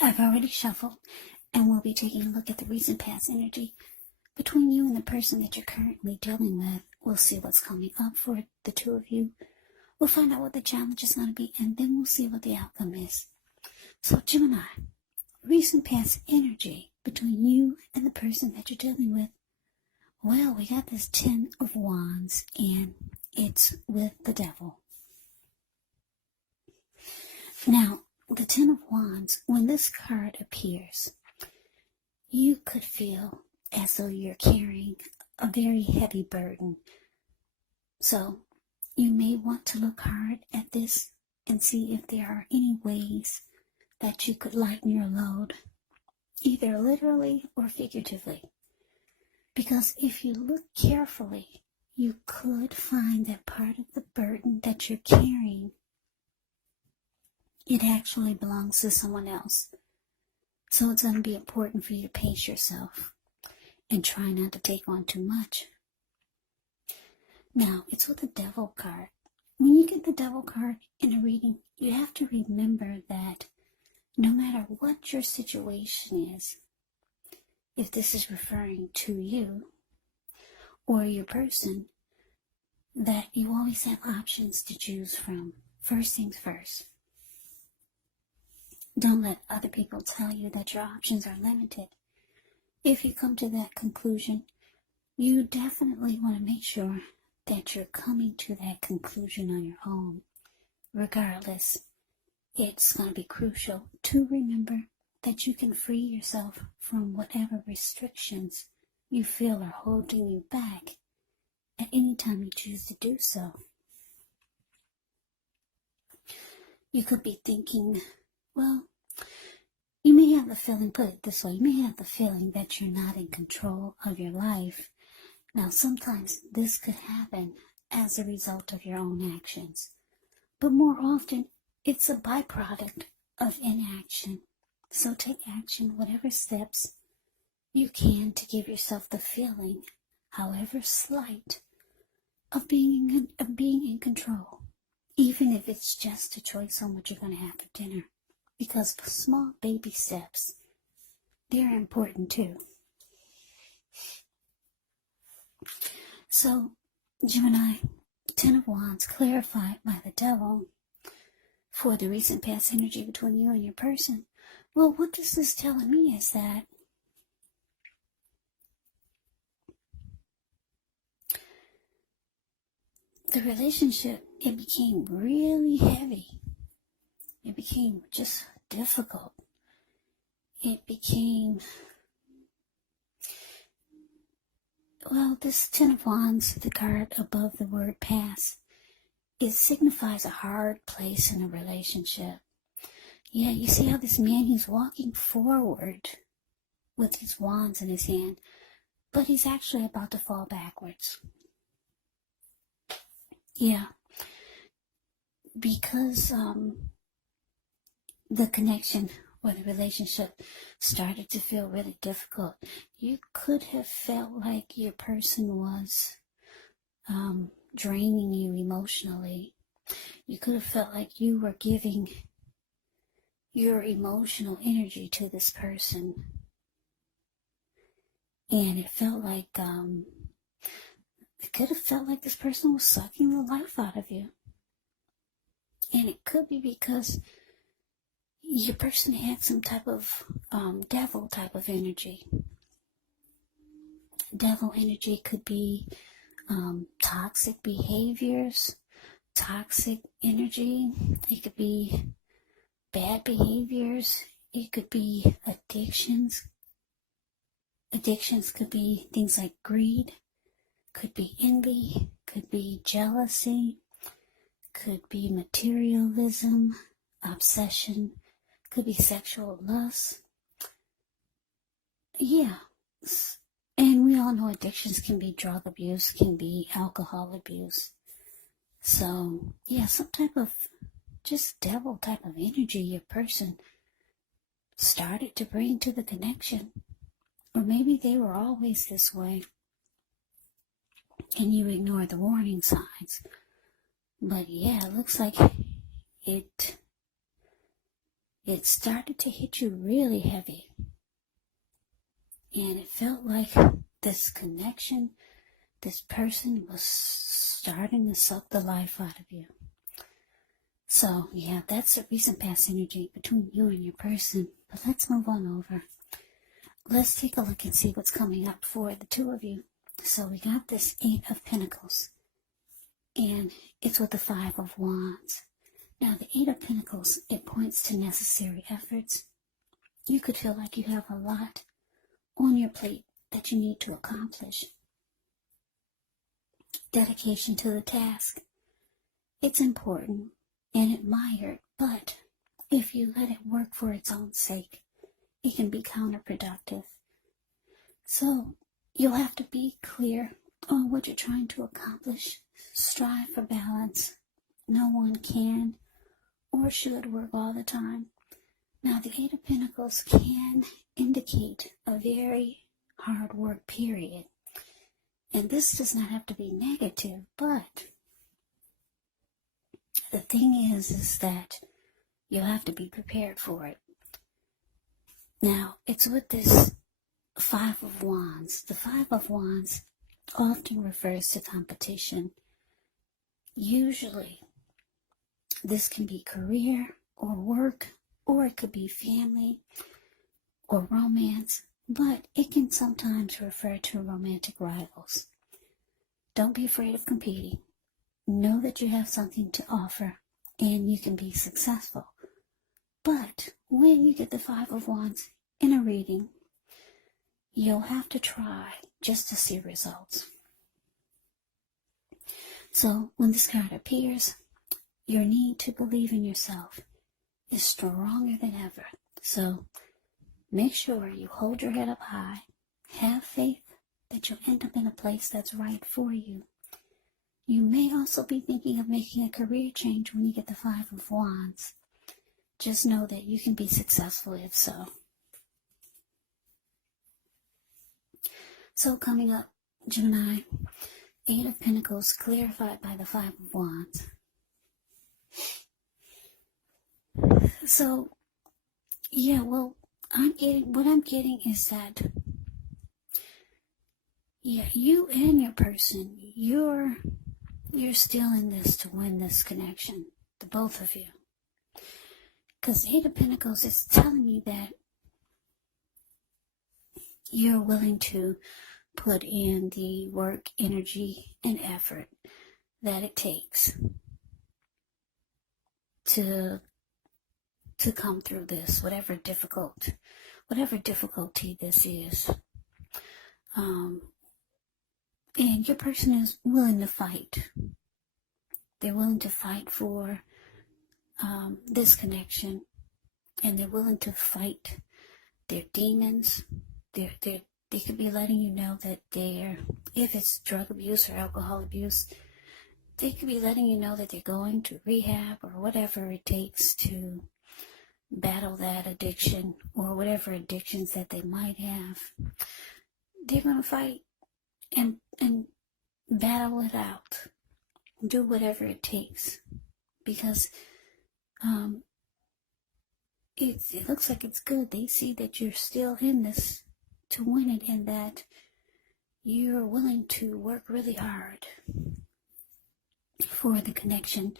I've already shuffled, and we'll be taking a look at the recent past energy between you and the person that you're currently dealing with. We'll see what's coming up for the two of you. We'll find out what the challenge is going to be, and then we'll see what the outcome is. So, Gemini, recent past energy between you and the person that you're dealing with. Well, we got this 10 of Wands, and it's with the devil. Now, the 10 of Wands, when this card appears, you could feel as though you're carrying a very heavy burden. So, you may want to look hard at this and see if there are any ways that you could lighten your load, either literally or figuratively. Because if you look carefully, you could find that part of the burden that you're carrying, it actually belongs to someone else. So it's going to be important for you to pace yourself and try not to take on too much. Now, it's with the devil card. When you get the devil card in a reading, you have to remember that no matter what your situation is, if this is referring to you or your person, that you always have options to choose from. First things first. Don't let other people tell you that your options are limited. If you come to that conclusion, you definitely want to make sure that you're coming to that conclusion on your own. Regardless, it's going to be crucial to remember that you can free yourself from whatever restrictions you feel are holding you back at any time you choose to do so. You could be thinking, well, you may have the feeling, put it this way, you may have the feeling that you're not in control of your life. Now, sometimes this could happen as a result of your own actions, but more often, it's a byproduct of inaction. So take action, whatever steps you can to give yourself the feeling, however slight, of being in control, even if it's just a choice on what you're going to have for dinner. Because small baby steps, they're important too. So, Gemini, 10 of Wands, clarified by the devil for the recent past energy between you and your person. Well, what this is telling me is that the relationship, it became really heavy. It became just difficult. It became, well, this 10 of Wands, the card above the word past, it signifies a hard place in a relationship. Yeah, you see how this man, he's walking forward with his wands in his hand, but he's actually about to fall backwards. Yeah, because the connection or the relationship started to feel really difficult. You could have felt like your person was draining you emotionally. You could have felt like you were giving your emotional energy to this person. And it felt like, it could have felt like this person was sucking the life out of you. And it could be because your person had some type of devil type of energy. Devil energy could be toxic behaviors, toxic energy. It could be bad behaviors. It could be addictions. Addictions could be things like greed, could be envy, could be jealousy, could be materialism, obsession, could be sexual lust. Yeah. And we all know addictions can be drug abuse, can be alcohol abuse. So, yeah, some type of just devil type of energy your person started to bring to the connection. Or maybe they were always this way and you ignore the warning signs. But yeah, it looks like it it started to hit you really heavy. And it felt like this connection, this person was starting to suck the life out of you. So, yeah, that's a recent past energy between you and your person. But let's move on over. Let's take a look and see what's coming up for the two of you. So we got this 8 of Pentacles. And it's with the 5 of Wands. Now, the 8 of Pentacles, it points to necessary efforts. You could feel like you have a lot on your plate that you need to accomplish. Dedication to the task. It's important and admired, but if you let it work for its own sake, it can be counterproductive. So you'll have to be clear on what you're trying to accomplish. Strive for balance. No one can or should work all the time. Now, the 8 of Pentacles can indicate a very hard work period. And this does not have to be negative, but the thing is that you'll have to be prepared for it. Now, it's with this 5 of Wands. The 5 of Wands often refers to competition. Usually, this can be career or work, or it could be family or romance, but it can sometimes refer to romantic rivals. Don't be afraid of competing. Know that you have something to offer and you can be successful. But when you get the 5 of Wands in a reading, you'll have to try just to see results. So when this card appears, your need to believe in yourself is stronger than ever. So make sure you hold your head up high. Have faith that you'll end up in a place that's right for you. You may also be thinking of making a career change when you get the 5 of Wands. Just know that you can be successful if so. So coming up, Gemini, 8 of Pentacles clarified by the 5 of Wands. So, yeah, well, what I'm getting is that, yeah, you and your person, you're still in this to win this connection, the both of you. Because the 8 of Pentacles is telling me that you're willing to put in the work, energy, and effort that it takes to come through this, whatever difficulty this is. And your person is willing to fight. They're willing to fight for this connection, and they're willing to fight their demons. They could be letting you know that if it's drug abuse or alcohol abuse, they could be letting you know that they're going to rehab or whatever it takes to battle that addiction or whatever addictions that they might have. They're going to fight and battle it out. Do whatever it takes, because it looks like it's good. They see that you're still in this to win it, and that you're willing to work really hard for the connection,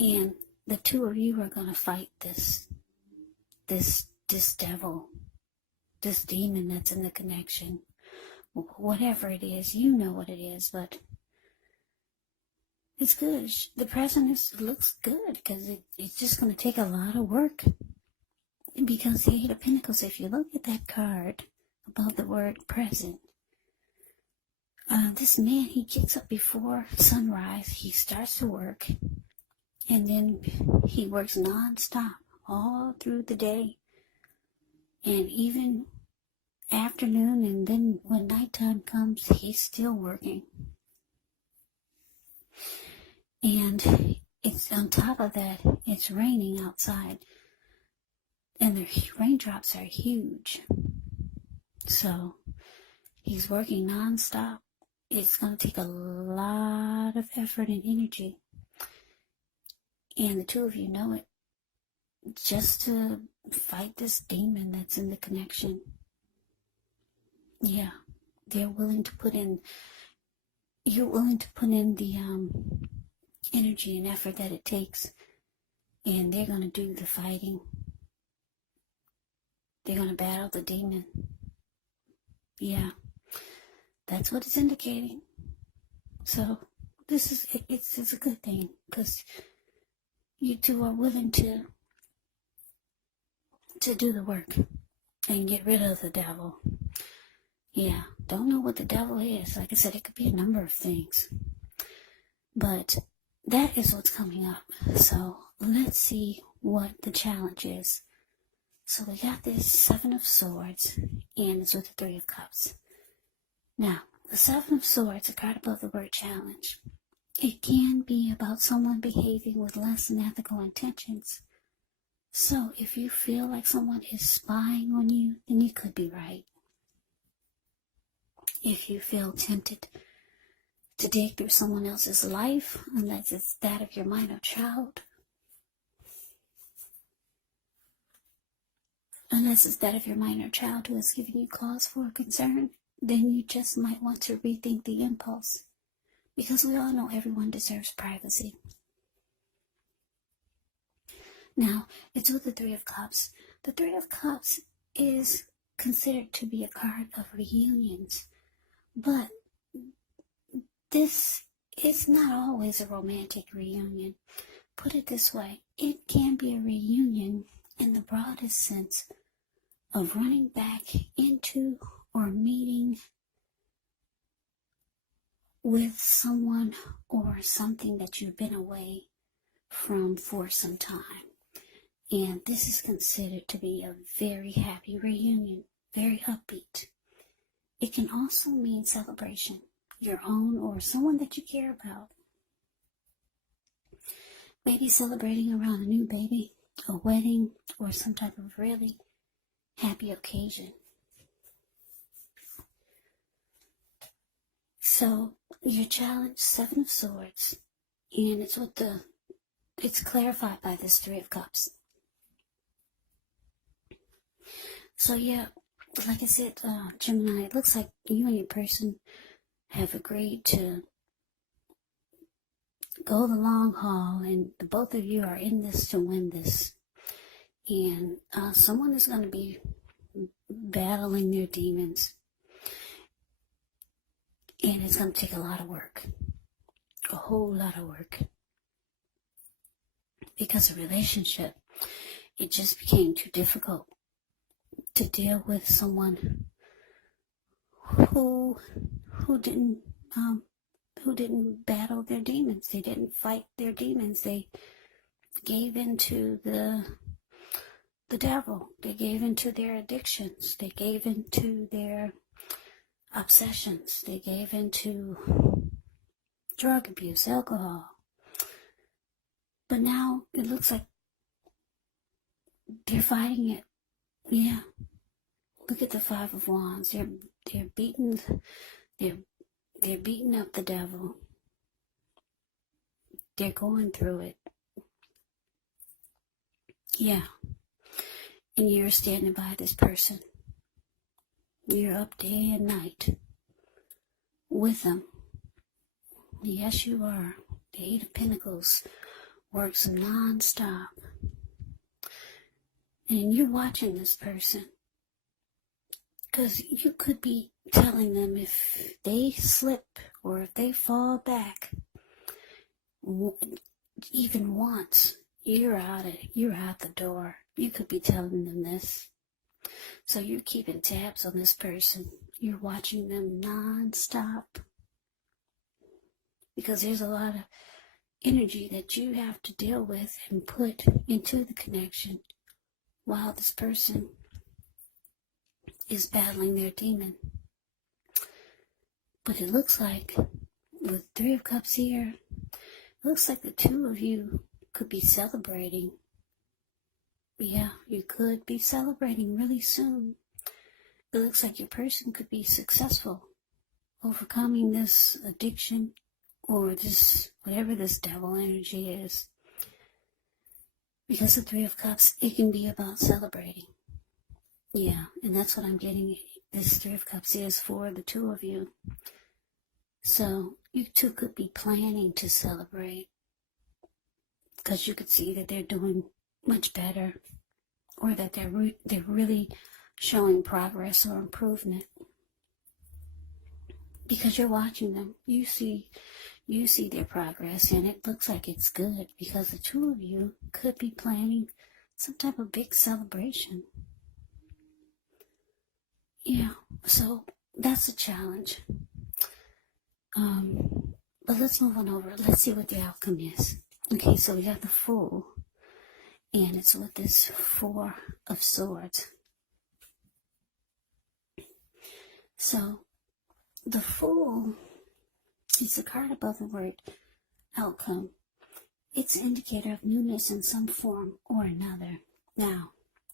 and the two of you are going to fight this devil, this demon that's in the connection. Whatever it is, you know what it is, but it's good. The present looks good, because it's just going to take a lot of work. Because the 8 of Pentacles, if you look at that card above the word present, this man, he gets up before sunrise, he starts to work, and then he works non-stop all through the day, and even afternoon, and then when nighttime comes, he's still working. And it's on top of that, it's raining outside, and the raindrops are huge. So he's working non-stop. It's going to take a lot of effort and energy. And the two of you know it. just to fight this demon that's in the connection. Yeah, they're willing to put in, you're willing to put in the energy and effort that it takes, and they're going to do the fighting. They're going to battle the demon. Yeah, that's what it's indicating. So this is, it's a good thing, because you two are willing to do the work and get rid of the devil. Yeah, don't know what the devil is. Like I said, it could be a number of things. But that is what's coming up. So let's see what the challenge is. So we got this 7 of Swords, and it's with the 3 of Cups. Now, the 7 of Swords, a card above the word challenge. It can be about someone behaving with less than ethical intentions. So if you feel like someone is spying on you, then you could be right. If you feel tempted to dig through someone else's life, unless it's that of your minor child, who has given you cause for concern, then you just might want to rethink the impulse. Because we all know everyone deserves privacy. Now, it's with the 3 of Cups. The 3 of Cups is considered to be a card of reunions. But this is not always a romantic reunion. Put it this way, it can be a reunion in the broadest sense of running back into or meeting with someone or something that you've been away from for some time. And this is considered to be a very happy reunion, very upbeat. It can also mean celebration, your own or someone that you care about. Maybe celebrating around a new baby, a wedding, or some type of really happy occasion. So, your challenge, 7 of Swords, and it's clarified by this 3 of Cups. So yeah, like I said, Gemini, it looks like you and your person have agreed to go the long haul, and the both of you are in this to win this. And someone is going to be battling their demons. And it's going to take a lot of work. A whole lot of work. Because the relationship, it just became too difficult to deal with someone who didn't battle their demons. They didn't fight their demons. They gave into the devil. They gave into their addictions. They gave into their obsessions. They gave into drug abuse, alcohol. But now it looks like they're fighting it. Yeah. Look at the 5 of Wands. They're beating up the devil. They're going through it. Yeah. And you're standing by this person. You're up day and night with them. Yes, you are. The 8 of Pentacles works non-stop. And you're watching this person. Because you could be telling them if they slip or if they fall back even once, you're out the door. You could be telling them this. So you're keeping tabs on this person. You're watching them non-stop. Because there's a lot of energy that you have to deal with and put into the connection while this person is battling their demon. But it looks like, with 3 of Cups here, it looks like the 2 of you could be celebrating. Yeah, you could be celebrating really soon. It looks like your person could be successful overcoming this addiction, or this, whatever this devil energy is. Because the Three of Cups, it can be about celebrating. Yeah, and that's what I'm getting. This Three of Cups is for the two of you. So you two could be planning to celebrate, because you could see that they're doing much better, or that they're really showing progress or improvement. Because you're watching them, you see their progress, and it looks like it's good, because the two of you could be planning some type of big celebration. Yeah, so that's a challenge. But let's move on over. Let's see what the outcome is. Okay, so we got the Fool, and it's with this Four of Swords. So the Fool is the card above the word outcome. It's an indicator of newness in some form or another. Now,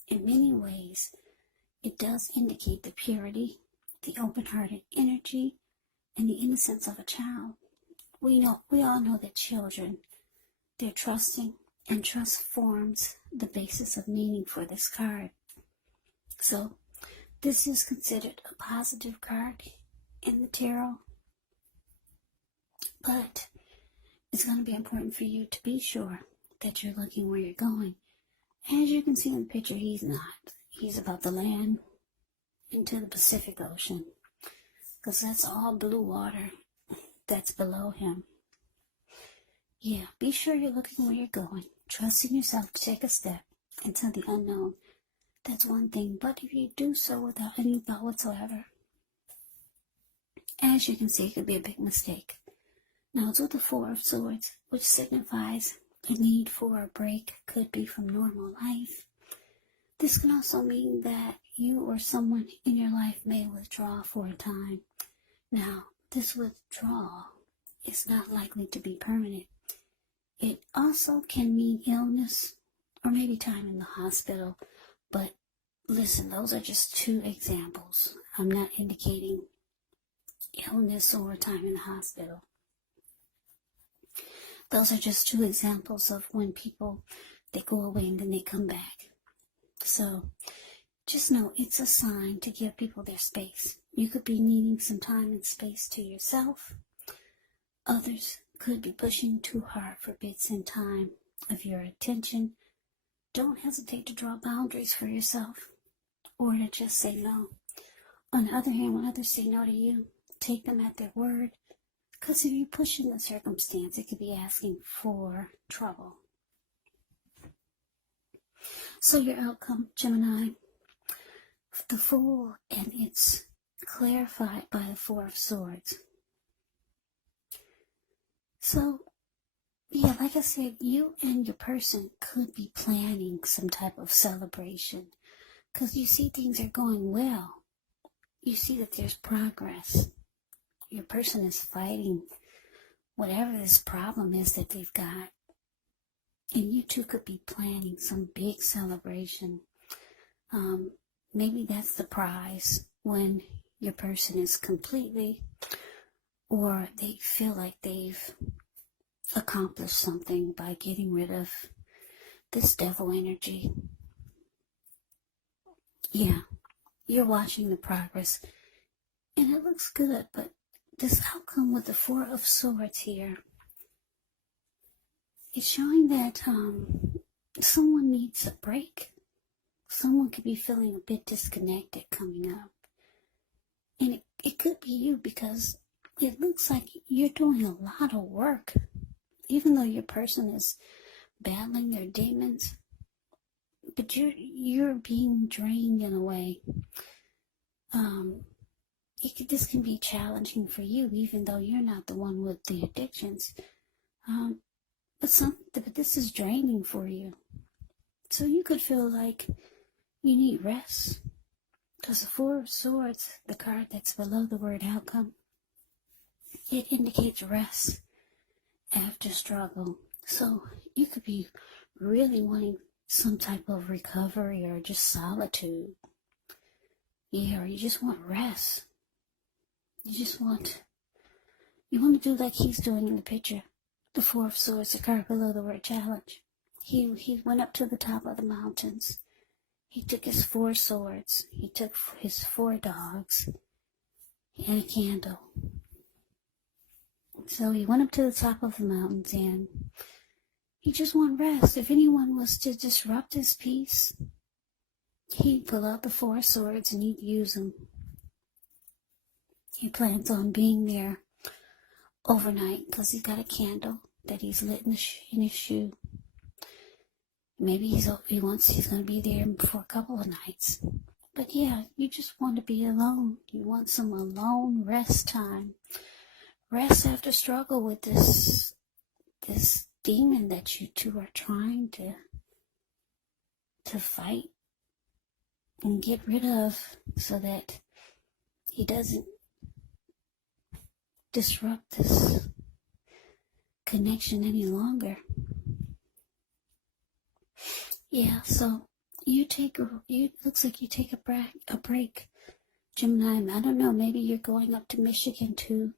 in many ways, it does indicate the purity, the open-hearted energy, and the innocence of a child. We all know that children, they're trusting, and trust forms the basis of meaning for this card. So, this is considered a positive card in the tarot, but it's going to be important for you to be sure that you're looking where you're going. As you can see in the picture, he's not. He's about to land into the Pacific Ocean, because that's all blue water that's below him. Yeah, be sure you're looking where you're going, trusting yourself to take a step into the unknown. That's one thing, but if you do so without any thought whatsoever, as you can see, it could be a big mistake. Now, it's with the Four of Swords, which signifies a need for a break, could be from normal life. This can also mean that you or someone in your life may withdraw for a time. Now, this withdrawal is not likely to be permanent. It also can mean illness or maybe time in the hospital. But listen, those are just two examples. I'm not indicating illness or time in the hospital. Those are just two examples of when people, they go away and then they come back. So just know it's a sign to give people their space. You could be needing some time and space to yourself. Others could be pushing too hard for bits and time of your attention. Don't hesitate to draw boundaries for yourself, or to just say no. On the other hand, when others say no to you, take them at their word, because if you're pushing the circumstance, it could be asking for trouble. So your outcome, Gemini, the Fool, and it's clarified by the Four of Swords. So, yeah, like I said, you and your person could be planning some type of celebration, because you see things are going well. You see that there's progress. Your person is fighting whatever this problem is that they've got. And you two could be planning some big celebration. Maybe that's the prize, when your person is completely, or they feel like they've accomplished something by getting rid of this devil energy. Yeah, you're watching the progress, and it looks good, but this outcome with the Four of Swords here, it's showing that someone needs a break. Someone could be feeling a bit disconnected coming up. And it could be you, because it looks like you're doing a lot of work. Even though your person is battling their demons, but you're being drained in a way. This can be challenging for you, even though you're not the one with the addictions. But this is draining for you. So you could feel like you need rest. Because the Four of Swords, the card that's below the word outcome, it indicates rest after struggle. So you could be really wanting some type of recovery, or just solitude. Yeah, or you just want rest. You want to do like he's doing in the picture. The Four of Swords, the card below the word challenge. He went up to the top of the mountains. He took his 4 swords. He took his 4 dogs and a candle. So he went up to the top of the mountains and he just wanted rest. If anyone was to disrupt his peace, he'd pull out the 4 swords and he'd use them. He plans on being there overnight because he's got a candle that he's lit in his shoe. Maybe he's going to be there for a couple of nights. But yeah, you just want to be alone. You want some alone rest time. Rest after struggle with this demon that you two are trying to fight and get rid of so that he doesn't disrupt this connection any longer. Yeah, so looks like you take a break, Gemini. I don't know, maybe you're going up to Michigan to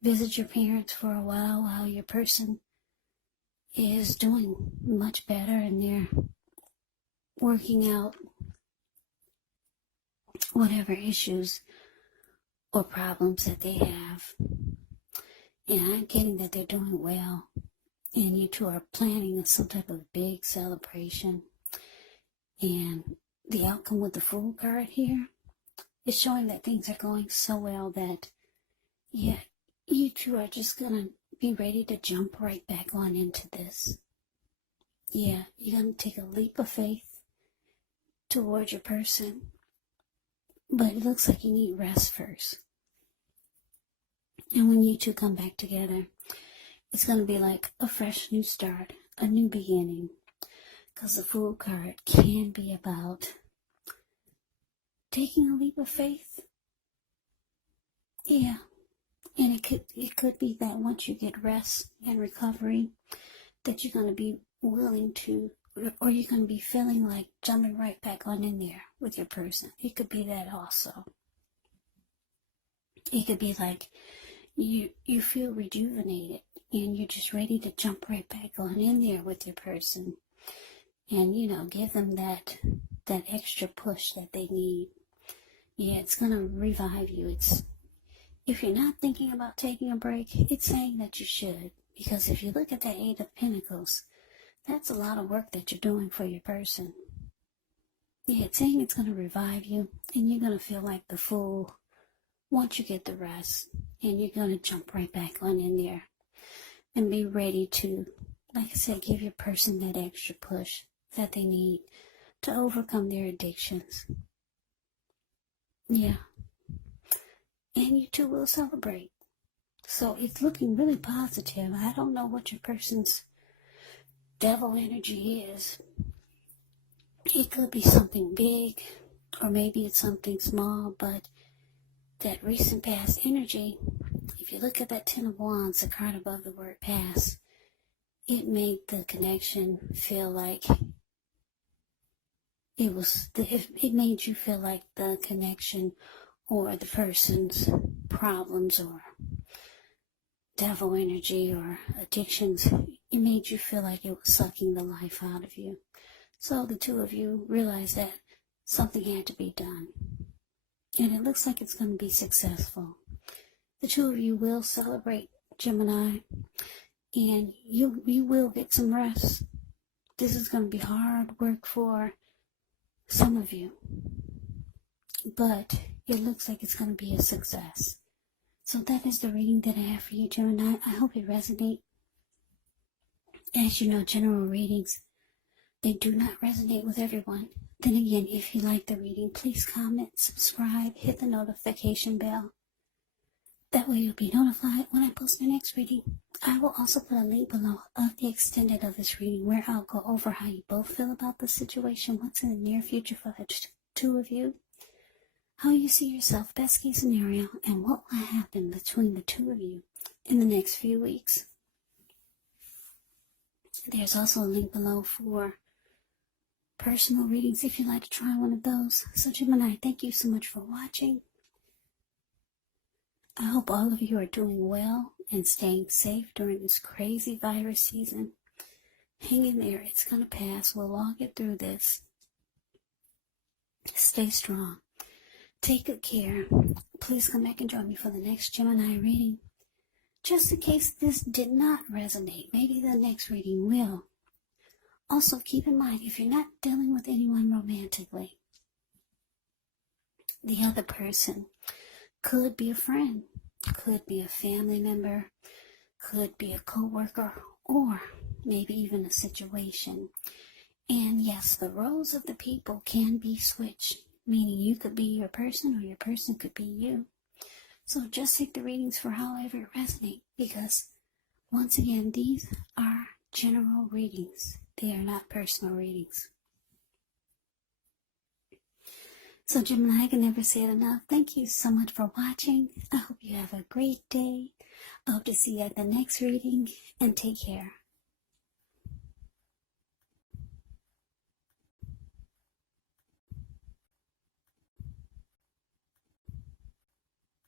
visit your parents for a while your person is doing much better and they're working out whatever issues or problems that they have. And I'm getting that they're doing well. And you two are planning some type of big celebration. And the outcome with the Fool card here is showing that things are going so well that, yeah, you two are just going to be ready to jump right back on into this. Yeah, you're going to take a leap of faith towards your person. But it looks like you need rest first. And when you two come back together, it's going to be like a fresh new start, a new beginning. Because the Fool card can be about taking a leap of faith. Yeah. And it could be that once you get rest and recovery, that you're going to be willing to, or you're going to be feeling like jumping right back on in there with your person. It could be that also. It could be like you feel rejuvenated and you're just ready to jump right back on in there with your person and, give them that extra push that they need. Yeah, it's going to revive you. If you're not thinking about taking a break, it's saying that you should. Because if you look at that 8 of Pentacles, that's a lot of work that you're doing for your person. Yeah, it's saying it's going to revive you, and you're going to feel like the Fool once you get the rest. And you're going to jump right back on in there and be ready to, like I said, give your person that extra push that they need to overcome their addictions. Yeah. And you two will celebrate. So it's looking really positive. I don't know what your person's devil energy is. It could be something big, or maybe it's something small, but that recent past energy, if you look at that 10 of Wands, the card above the word past, it made the connection feel like it made you feel like the connection or the person's problems or devil energy or addictions, it made you feel like it was sucking the life out of you. So the two of you realized that something had to be done. And it looks like it's going to be successful. The two of you will celebrate, Gemini, and you will get some rest. This is going to be hard work for some of you, but it looks like it's going to be a success. So that is the reading that I have for you, Gemini. I hope it resonates. As you know, general readings, they do not resonate with everyone. Then again, if you like the reading, please comment, subscribe, hit the notification bell. That way you'll be notified when I post my next reading. I will also put a link below of the extended of this reading where I'll go over how you both feel about the situation, what's in the near future for the two of you, how you see yourself, best case scenario, and what will happen between the two of you in the next few weeks. There's also a link below for personal readings if you'd like to try one of those. So Gemini, thank you so much for watching. I hope all of you are doing well and staying safe during this crazy virus season. Hang in there. It's going to pass. We'll all get through this. Stay strong. Take good care. Please come back and join me for the next Gemini reading. Just in case this did not resonate, maybe the next reading will. Also, keep in mind, if you're not dealing with anyone romantically, the other person could be a friend, could be a family member, could be a co-worker, or maybe even a situation. And yes, the roles of the people can be switched, meaning you could be your person or your person could be you. So just take the readings for however it resonates, because once again, these are general readings. They are not personal readings. So Gemini, I can never say it enough. Thank you so much for watching. I hope you have a great day. I hope to see you at the next reading, and take care.